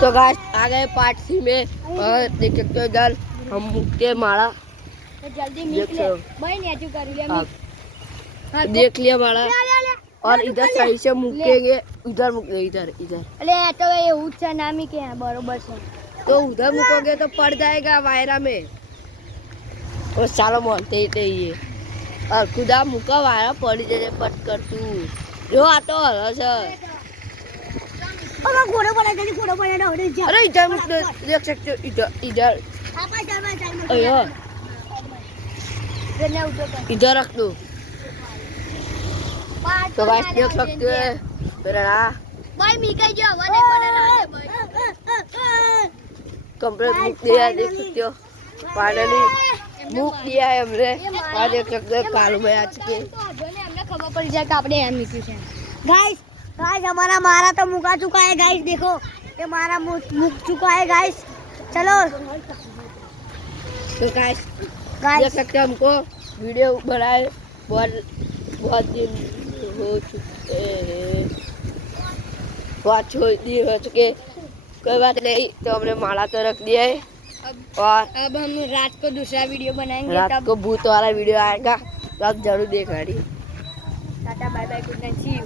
तो गाइस आ गए पार्ट 3 में और देख सकते हो इधर हम मुक्के मारा तो जल्दी निकले भाई नीचे कर लिया देख लिया मारा और इधर सही से मुकेंगे इधर मुके इधर इधर अरे तो ये ऊंचा नामी के हैं बरोबर से तो उधर मुकोगे तो पड़ जाएगा वायरा में और सालों बोलते ही ये और खुदा मुका वायरा पड़ी जाए पट कर तू जो आतो सर घोड़े पड़ा ना अरे इधर देख सकते हो इधर इधर इधर रख दो तो गाइस देख सकते हो मेरा भाई मीका जो हमारे कोने कंप्लीट बुक दिया देख सकते हो फाइनली बुक दिया है हमने और देख सकते हो कालू भाई आ चुके हमने खबर पड़ जाए कि आपने एम मीकू से गाइस गाइस हमारा मारा तो मुका चुका है गाइस देखो ये मारा मुक चुका है गाइस चलो तो गाइस देख सकते हो हमको वीडियो बनाए बहुत दिन हो चुके हैं बहुत दिन हो चुके कोई बात नहीं तो हमने माला तो रख दिया है और अब हम रात को दूसरा वीडियो बनाएंगे रात को भूत वाला वीडियो आएगा तो आप जरूर देखना। Tata bye bye good night see you.